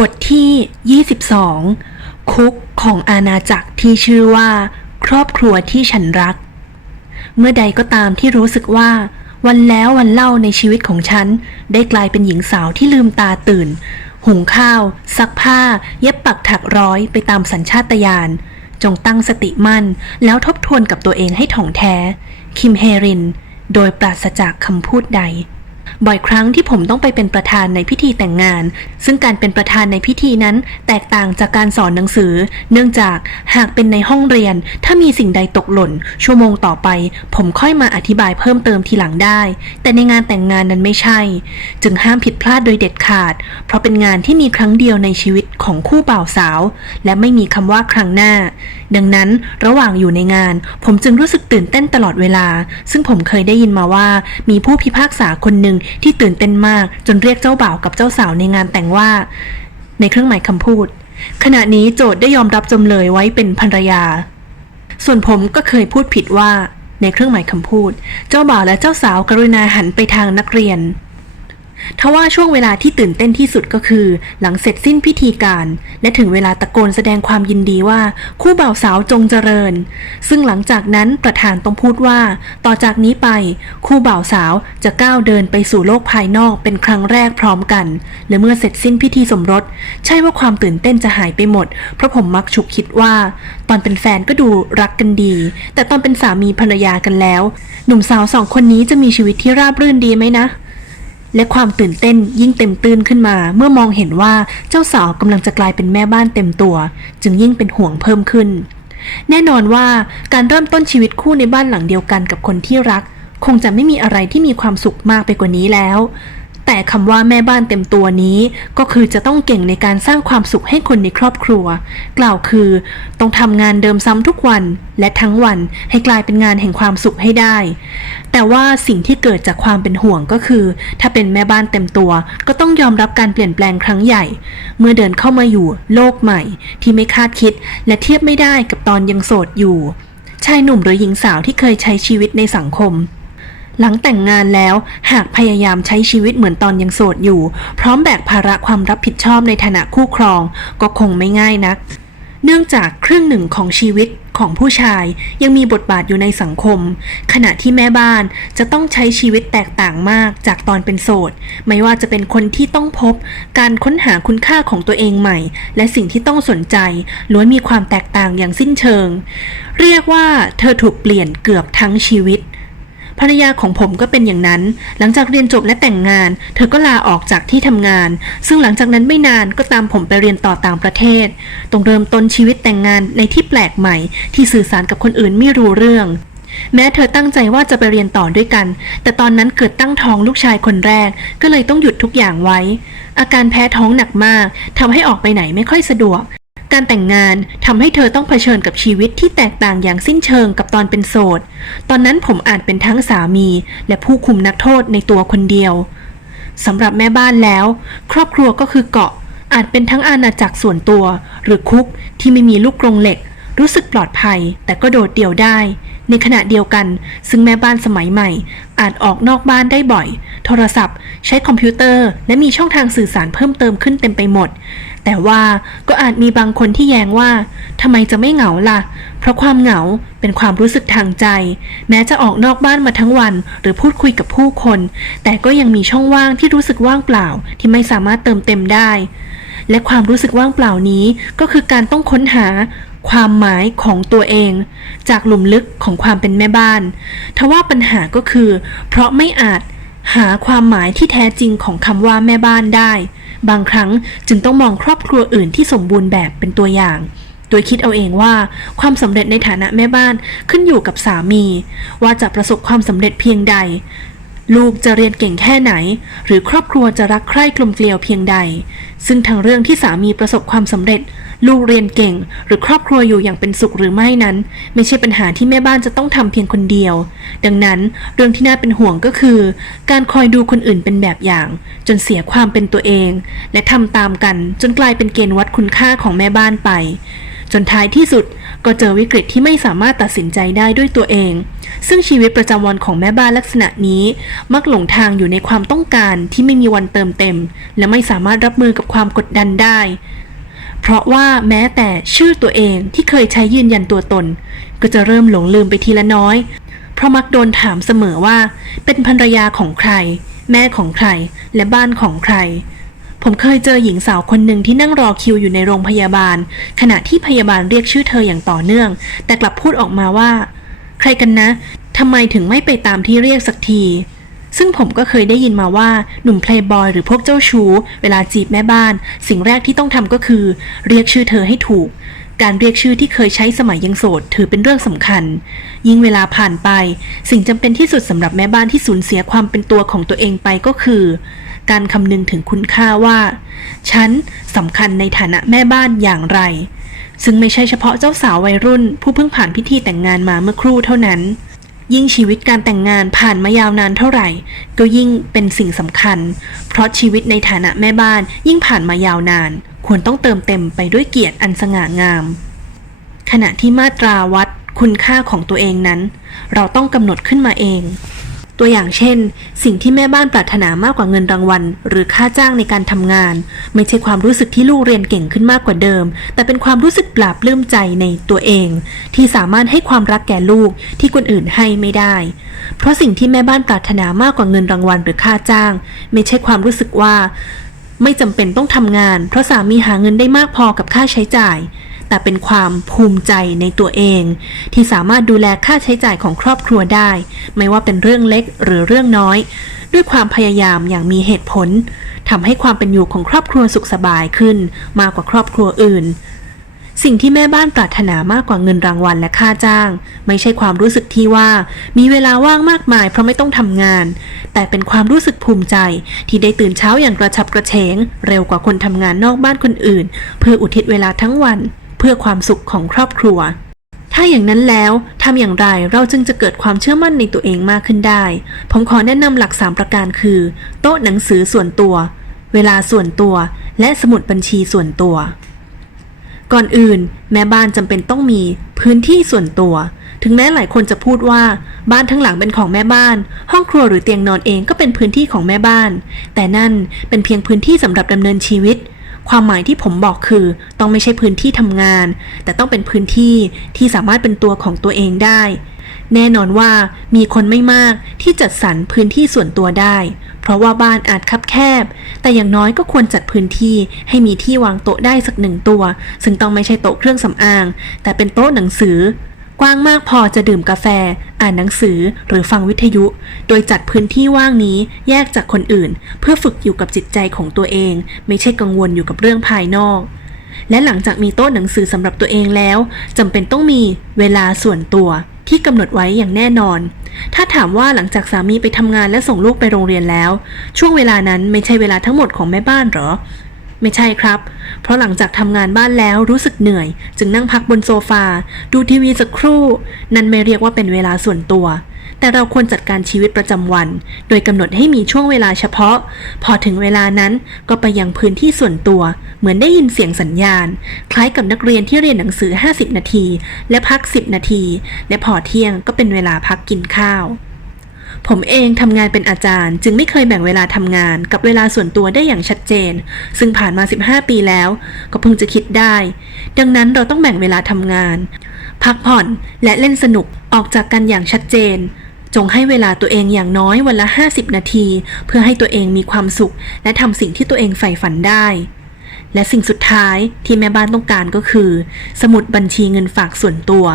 บทที่ 22 คุกของอาณาจักรที่ชื่อว่า ครอบครัวที่ฉันรัก เมื่อใดก็ตามที่รู้สึกว่า วันแล้ววันเล่าในชีวิตของฉัน ได้กลายเป็นหญิงสาวที่ลืมตาตื่น หุงข้าว ซักผ้า เย็บปักถักร้อยไปตามสัญชาตญาณจงตั้งสติมั่น แล้วทบทวนกับตัวเองให้ถ่องแท้ คิมเฮริน โดยปราศจากคำพูดใด บ่อยครั้งที่ผมต้องไปเป็นประธานในพิธีแต่งงาน ซึ่งการเป็นประธานในพิธีนั้น แตกต่างจากการสอนหนังสือ เนื่องจากหากเป็นในห้องเรียน ถ้ามีสิ่งใดตกหล่น ชั่วโมงต่อไป ผมค่อยมาอธิบายเพิ่มเติมทีหลังได้ แต่ในงานแต่งงานนั้นไม่ใช่ จึงห้ามผิดพลาดโดยเด็ดขาด เพราะเป็นงานที่มีครั้งเดียวในชีวิตของคู่บ่าวสาว และไม่มีคำว่าครั้งหน้า ดังนั้นระหว่างอยู่ในงาน ผมจึงรู้สึกตื่นเต้นตลอดเวลา ซึ่งผมเคยได้ยินมาว่า มีผู้พิพากษาคนหนึ่งที่ตื่นเต้นมาก จนเรียกเจ้าบ่าวกับเจ้าสาวในงานแต่งว่า ในเครื่องหมายคำพูด ขณะนี้โจทย์ได้ยอมรับจำเลยไว้เป็นภรรยา ส่วนผมก็เคยพูดผิดว่าในเครื่องหมายคำพูด เจ้าบ่าวและเจ้าสาวกรุณาหันไปทางนักเรียน ทว่าช่วงเวลาที่ตื่นเต้นที่สุดก็คือ หลังเสร็จสิ้นพิธีการ และถึงเวลาตะโกนแสดงความยินดีว่า คู่บ่าวสาวจงเจริญ ซึ่งหลังจากนั้นประธานต้องพูดว่า ต่อจากนี้ไป คู่บ่าวสาวจะก้าวเดินไปสู่โลกภายนอกเป็นครั้งแรกพร้อมกัน และเมื่อเสร็จสิ้นพิธีสมรส ใช่ว่าความตื่นเต้นจะหายไปหมด เพราะผมมักฉุกคิดว่า ตอนเป็นแฟนก็ดูรักกันดี แต่ตอนเป็นสามีภรรยากันแล้ว หนุ่มสาวสองคนนี้จะมีชีวิตที่ราบรื่นดีไหมนะ และความตื่นเต้นยิ่งเต็มตื้นขึ้นมา เมื่อมองเห็นว่าเจ้าสาวกำลังจะกลายเป็นแม่บ้านเต็มตัว จึงยิ่งเป็นห่วงเพิ่มขึ้น แน่นอนว่าการเริ่มต้นชีวิตคู่ในบ้านหลังเดียวกันกับคนที่รัก คงจะไม่มีอะไรที่มีความสุขมากไปกว่านี้แล้ว แต่คำว่าแม่บ้านเต็มตัวนี้ ก็คือจะต้องเก่งในการสร้างความสุขให้คนในครอบครัว กล่าวคือ ต้องทำงานเดิมซ้ำทุกวันและทั้งวันให้กลายเป็นงานแห่งความสุขให้ได้ แต่ว่าสิ่งที่เกิดจากความเป็นห่วงก็คือ ถ้าเป็นแม่บ้านเต็มตัว ก็ต้องยอมรับการเปลี่ยนแปลงครั้งใหญ่ เมื่อเดินเข้ามาอยู่โลกใหม่ ที่ไม่คาดคิด และเทียบไม่ได้กับตอนยังโสดอยู่ ชายหนุ่มหรือหญิงสาวที่เคยใช้ชีวิตในสังคม หลังแต่งงานแล้วหากพยายามใช้ชีวิตเหมือนตอนยังโสดอยู่ พร้อมแบกภาระความรับผิดชอบในฐานะคู่ครอง ก็คงไม่ง่ายนัก เนื่องจากครึ่งหนึ่งของชีวิตของผู้ชายยังมีบทบาทอยู่ในสังคม ขณะที่แม่บ้านจะต้องใช้ชีวิตแตกต่างมากจากตอนเป็นโสด ไม่ว่าจะเป็นคนที่ต้องพบ การค้นหาคุณค่าของตัวเองใหม่ และสิ่งที่ต้องสนใจล้วนมีความแตกต่างอย่างสิ้นเชิง เรียกว่าเธอถูกเปลี่ยนเกือบทั้งชีวิต ภรรยาของผมก็เป็นอย่างนั้น หลังจากเรียนจบและแต่งงาน เธอก็ลาออกจากที่ทำงาน ซึ่งหลังจากนั้นไม่นานก็ตามผมไปเรียนต่อต่างประเทศต้องเริ่มต้นชีวิตแต่งงานในที่แปลกใหม่ ที่สื่อสารกับคนอื่นไม่รู้เรื่องแม้เธอตั้งใจว่าจะไปเรียนต่อด้วยกัน แต่ตอนนั้นเกิดตั้งท้องลูกชายคนแรก ก็เลยต้องหยุดทุกอย่างไว้ อาการแพ้ท้องหนักมาก ทำให้ออกไปไหนไม่ค่อยสะดวก การแต่งงานทำให้เธอต้องเผชิญกับชีวิตที่แตกต่างอย่างสิ้นเชิงกับตอนเป็นโสด ตอนนั้นผมอาจเป็นทั้งสามี และผู้คุมนักโทษในตัวคนเดียวสำหรับแม่บ้านแล้ว ครอบครัวก็คือเกาะ อาจเป็นทั้งอาณาจักรส่วนตัว หรือคุกที่ไม่มีลูกกรงเหล็ก รู้สึกปลอดภัย แต่ก็โดดเดี่ยวได้ ในขณะเดียวกัน ซึ่งแม่บ้านสมัยใหม่ อาจออกนอกบ้านได้บ่อย โทรศัพท์ ใช้คอมพิวเตอร์ และมีช่องทางสื่อสารเพิ่มเติมขึ้นเต็มไปหมด แต่ว่าก็อาจมีบางคนที่แย้งว่าทำไมจะไม่เหงาล่ะ เพราะความเหงาเป็นความรู้สึกทางใจ แม้จะออกนอกบ้านมาทั้งวัน หรือพูดคุยกับผู้คน แต่ก็ยังมีช่องว่างที่รู้สึกว่างเปล่า ที่ไม่สามารถเติมเต็มได้และความรู้สึกว่างเปล่านี้ก็คือการต้องค้นหา ความหมายของตัวเอง จากหลุมลึกของความเป็นแม่บ้าน ทว่าปัญหาก็คือ เพราะไม่อาจหาความหมายที่แท้จริงของคำว่าแม่บ้านได้ บางครั้งจึงต้องมองครอบครัวอื่นที่สมบูรณ์แบบเป็นตัวอย่างโดยคิดเอาเองว่าความสำเร็จในฐานะแม่บ้านขึ้นอยู่กับสามี ว่าจะประสบความสำเร็จเพียงใด ลูกจะเรียนเก่งแค่ไหน หรือครอบครัวจะรักใคร่กลมเกลียวเพียงใด ซึ่งทั้งเรื่องที่สามีประสบความสำเร็จ ลูกเรียนเก่ง หรือครอบครัวอยู่อย่างเป็นสุขหรือไม่นั้น ไม่ใช่ปัญหาที่แม่บ้านจะต้องทำเพียงคนเดียว ดังนั้นเรื่องที่น่าเป็นห่วงก็คือ การคอยดูคนอื่นเป็นแบบอย่าง จนเสียความเป็นตัวเอง และทำตามกันจนกลายเป็นเกณฑ์วัดคุณค่าของแม่บ้านไป จนท้ายที่สุดก็เจอวิกฤตที่ไม่สามารถตัดสินใจได้ด้วยตัวเอง ซึ่งชีวิตประจำวันของแม่บ้านลักษณะนี้ มักหลงทางอยู่ในความต้องการที่ไม่มีวันเติมเต็ม และไม่สามารถรับมือกับความกดดันได้ เพราะว่าแม้แต่ชื่อตัวเองที่เคยใช้ยืนยันตัวตน ก็จะเริ่มหลงลืมไปทีละน้อย เพราะมักโดนถามเสมอว่า เป็นภรรยาของใคร แม่ของใคร และบ้านของใคร ผมเคยเจอหญิงสาวคนหนึ่งที่นั่งรอคิวอยู่ในโรงพยาบาล ขณะที่พยาบาลเรียกชื่อเธออย่างต่อเนื่อง แต่กลับพูดออกมาว่า ใครกันนะทำไมถึงไม่ไปตามที่เรียกสักที ซึ่งผมก็เคยได้ยินมาว่าหนุ่มเพลย์บอยหรือพวกเจ้าชู้ เวลาจีบแม่บ้าน สิ่งแรกที่ต้องทำก็คือ เรียกชื่อเธอให้ถูก การเรียกชื่อที่เคยใช้สมัยยังโสด ถือเป็นเรื่องสำคัญ ยิ่งเวลาผ่านไป สิ่งจำเป็นที่สุดสำหรับแม่บ้านที่สูญเสียความเป็นตัวของตัวเองไปก็คือ การคำนึงถึงคุณค่าว่า ฉันสำคัญในฐานะแม่บ้านอย่างไร ซึ่งไม่ใช่เฉพาะเจ้าสาววัยรุ่น ผู้เพิ่งผ่านพิธีแต่งงานมาเมื่อครู่เท่านั้น ยิ่งชีวิตการแต่งงานผ่านมายาวนานเท่าไหร่ ก็ยิ่งเป็นสิ่งสำคัญ เพราะชีวิตในฐานะแม่บ้านยิ่งผ่านมายาวนาน ควรต้องเติมเต็มไปด้วยเกียรติอันสง่างาม ขณะที่มาตราวัดคุณค่าของตัวเองนั้น เราต้องกำหนดขึ้นมาเอง ตัวอย่างเช่น สิ่งที่แม่บ้านปรารถนามากกว่าเงินรางวัล หรือค่าจ้างในการทำงาน ไม่ใช่ความรู้สึกที่ลูกเรียนเก่งขึ้นมากกว่าเดิม แต่เป็นความรู้สึกปลาบลื้มใจในตัวเอง ที่สามารถให้ความรักแก่ลูกที่คนอื่นให้ไม่ได้ เพราะสิ่งที่แม่บ้านปรารถนามากกว่าเงินรางวัล หรือค่าจ้าง ไม่ใช่ความรู้สึกว่า ไม่จำเป็นต้องทำงาน เพราะสามีหาเงินได้มากพอกับค่าใช้จ่าย แต่เป็นความภูมิใจในตัวเอง ที่สามารถดูแลค่าใช้จ่ายของครอบครัวได้ ไม่ว่าเป็นเรื่องเล็กหรือเรื่องน้อย ด้วยความพยายามอย่างมีเหตุผลทำให้ความเป็นอยู่ของครอบครัวสุขสบายขึ้น มากกว่าครอบครัวอื่น สิ่งที่แม่บ้านปรารถนามากกว่าเงินรางวัลและค่าจ้าง ไม่ใช่ความรู้สึกที่ว่า มีเวลาว่างมากมายเพราะไม่ต้องทำงาน แต่เป็นความรู้สึกภูมิใจที่ได้ตื่นเช้าอย่างกระฉับกระเฉง เร็วกว่าคนทำงานนอกบ้านคนอื่น เพื่ออุทิศเวลาทั้งวัน พื่อความสุขของครอบครัว ถ้าอย่างนั้นแล้วทำอย่างไรเราจึงจะเกิดความเชื่อมั่นในตัวเองมากขึ้นได้ ผมขอแนะนำหลัก 3 ประการคือ โต๊ะหนังสือส่วนตัว เวลาส่วนตัว และสมุดบัญชีส่วนตัว ก่อนอื่น แม่บ้านจำเป็นต้องมีพื้นที่ส่วนตัว ถึงแม้หลายคนจะพูดว่าบ้านทั้งหลังเป็นของแม่บ้าน ห้องครัวหรือเตียงนอนเองก็เป็นพื้นที่ของแม่บ้าน แต่นั่นเป็นเพียงพื้นที่สำหรับดำเนินชีวิต ความหมายที่ผมบอกคือ ต้องไม่ใช่พื้นที่ทำงาน แต่ต้องเป็นพื้นที่ที่สามารถเป็นตัวของตัวเองได้ แน่นอนว่ามีคนไม่มากที่จัดสรรพื้นที่ส่วนตัวได้ เพราะว่าบ้านอาจคับแคบ แต่อย่างน้อยก็ควรจัดพื้นที่ให้มีที่วางโต๊ะได้สักหนึ่งตัว ซึ่งต้องไม่ใช่โต๊ะเครื่องสำอาง แต่เป็นโต๊ะหนังสือ กว้างมากพอจะดื่มกาแฟ อ่านหนังสือหรือฟังวิทยุ โดยจัดพื้นที่ว่างนี้แยกจากคนอื่น เพื่อฝึกอยู่กับจิตใจของตัวเอง ไม่ใช่กังวลอยู่กับเรื่องภายนอก และหลังจากมีโต๊ะหนังสือสำหรับตัวเองแล้วจำเป็นต้องมีเวลาส่วนตัวที่กำหนดไว้อย่างแน่นอน ถ้าถามว่าหลังจากสามีไปทำงานและส่งลูกไปโรงเรียนแล้ว ช่วงเวลานั้นไม่ใช่เวลาทั้งหมดของแม่บ้านหรอ ไม่ใช่ครับ เพราะหลังจากทำงานบ้านแล้วรู้สึกเหนื่อย จึงนั่งพักบนโซฟา ดูทีวีสักครู่ นั่นไม่เรียกว่าเป็นเวลาส่วนตัว แต่เราควรจัดการชีวิตประจำวัน โดยกำหนดให้มีช่วงเวลาเฉพาะ พอถึงเวลานั้นก็ไปยังพื้นที่ส่วนตัว เหมือนได้ยินเสียงสัญญาณ คล้ายกับนักเรียนที่เรียนหนังสือ 50 นาที และพัก 10 นาที และพอเที่ยงก็เป็นเวลาพักกินข้าว ผมเองทำงานเป็นอาจารย์ จึงไม่เคยแบ่งเวลาทำงานกับเวลาส่วนตัวได้อย่างชัดเจน ซึ่งผ่านมา 15 ปีแล้ว ก็เพิ่งจะคิดได้ ดังนั้นเราต้องแบ่งเวลาทำงาน พักผ่อนและเล่นสนุกออกจากกันอย่างชัดเจน จงให้เวลาตัวเองอย่างน้อยวันละ 50 นาที เพื่อให้ตัวเองมีความสุข และทำสิ่งที่ตัวเองใฝ่ฝันได้และสิ่งสุดท้ายที่แม่บ้านต้องการก็คือ สมุดบัญชีเงินฝากส่วนตัว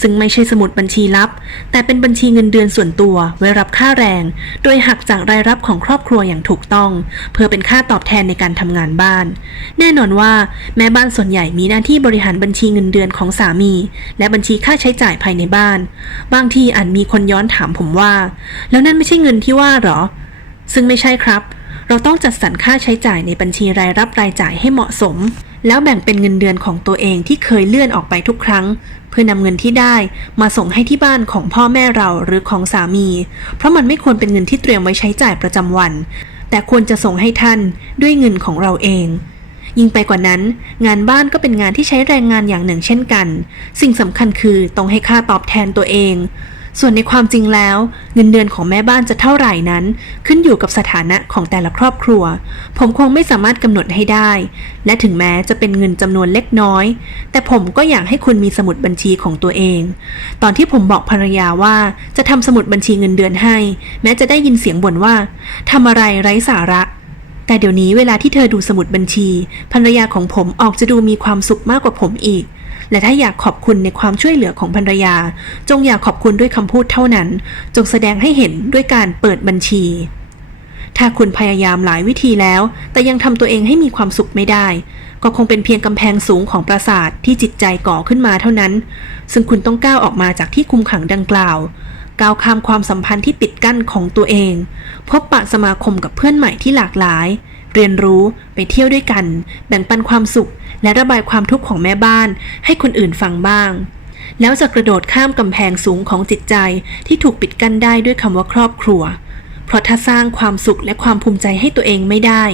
ซึ่งไม่ใช่สมุดบัญชีลับ แต่เป็นบัญชีเงินเดือนส่วนตัวไว้รับค่าแรง โดยหักจากรายรับของครอบครัวอย่างถูกต้อง เพื่อเป็นค่าตอบแทนในการทำงานบ้าน แน่นอนว่าแม่บ้านส่วนใหญ่มีหน้าที่บริหารบัญชีเงินเดือนของสามี และบัญชีค่าใช้จ่ายภายในบ้าน บางทีอาจมีคนย้อนถามผมว่า แล้วนั่นไม่ใช่เงินที่ว่าหรอ ซึ่งไม่ใช่ครับ เราต้องจัดสรรค่าใช้จ่ายในบัญชีรายรับรายจ่ายให้เหมาะสมแล้วแบ่งเป็นเงินเดือนของตัวเองที่เคยเลื่อนออกไปทุกครั้ง เพื่อนำเงินที่ได้มาส่งให้ที่บ้านของพ่อแม่เราหรือของสามี เพราะมันไม่ควรเป็นเงินที่เตรียมไว้ใช้จ่ายประจำวัน แต่ควรจะส่งให้ท่านด้วยเงินของเราเอง ยิ่งไปกว่านั้น งานบ้านก็เป็นงานที่ใช้แรงงานอย่างหนึ่งเช่นกัน สิ่งสำคัญคือต้องให้ค่าตอบแทนตัวเอง ส่วนในความจริงแล้ว เงินเดือนของแม่บ้านจะเท่าไหร่นั้น ขึ้นอยู่กับสถานะของแต่ละครอบครัว ผมคงไม่สามารถกำหนดให้ได้ และถึงแม้จะเป็นเงินจำนวนเล็กน้อย แต่ผมก็อยากให้คุณมีสมุดบัญชีของตัวเอง ตอนที่ผมบอกภรรยาว่าจะทำสมุดบัญชีเงินเดือนให้ แม้จะได้ยินเสียงบ่นว่าทำอะไรไร้สาระแต่เดี๋ยวนี้เวลาที่เธอดูสมุดบัญชี ภรรยาของผมออกจะดูมีความสุขมากกว่าผมอีก และถ้าอยากขอบคุณในความช่วยเหลือของภรรยา จงอยากขอบคุณด้วยคำพูดเท่านั้น จงแสดงให้เห็นด้วยการเปิดบัญชี ถ้าคุณพยายามหลายวิธีแล้ว แต่ยังทำตัวเองให้มีความสุขไม่ได้ ก็คงเป็นเพียงกำแพงสูงของปราสาทที่จิตใจก่อขึ้นมาเท่านั้น ซึ่งคุณต้องก้าวออกมาจากที่คุมขังดังกล่าวก้าวข้ามความสัมพันธ์ที่ปิดกั้นของตัวเอง พบปะสมาคมกับเพื่อนใหม่ที่หลากหลาย เรียนรู้ไปเที่ยวด้วยกัน แบ่งปันความสุข และระบายความทุกข์ของแม่บ้าน ให้คนอื่นฟังบ้าง แล้วจะกระโดดข้ามกำแพงสูงของจิตใจที่ถูกปิดกั้นได้ด้วยคำว่าครอบครัว เพราะถ้าสร้างความสุขและความภูมิใจให้ตัวเองไม่ได้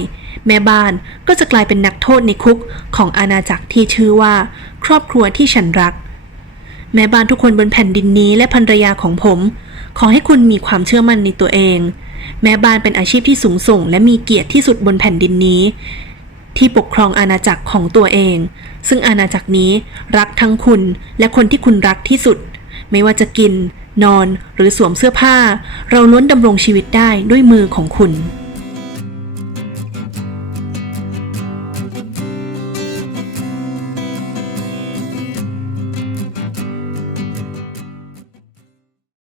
แม่บ้านก็จะกลายเป็นนักโทษในคุกของอาณาจักรที่ชื่อว่า ครอบครัวที่ฉันรัก แม่บ้านทุกคนบนแผ่นดินนี้และภรรยาของผม ขอให้คุณมีความเชื่อมั่นในตัวเอง แม่บ้านเป็นอาชีพที่สูงส่ง และมีเกียรติที่สุดบนแผ่นดินนี้ ที่ปกครองอาณาจักรของตัวเอง ซึ่งอาณาจักรนี้รักทั้งคุณและคนที่คุณรักที่สุด ไม่ว่าจะกิน นอนหรือสวมเสื้อผ้า เราล้วนดำรงชีวิตได้ด้วยมือของคุณ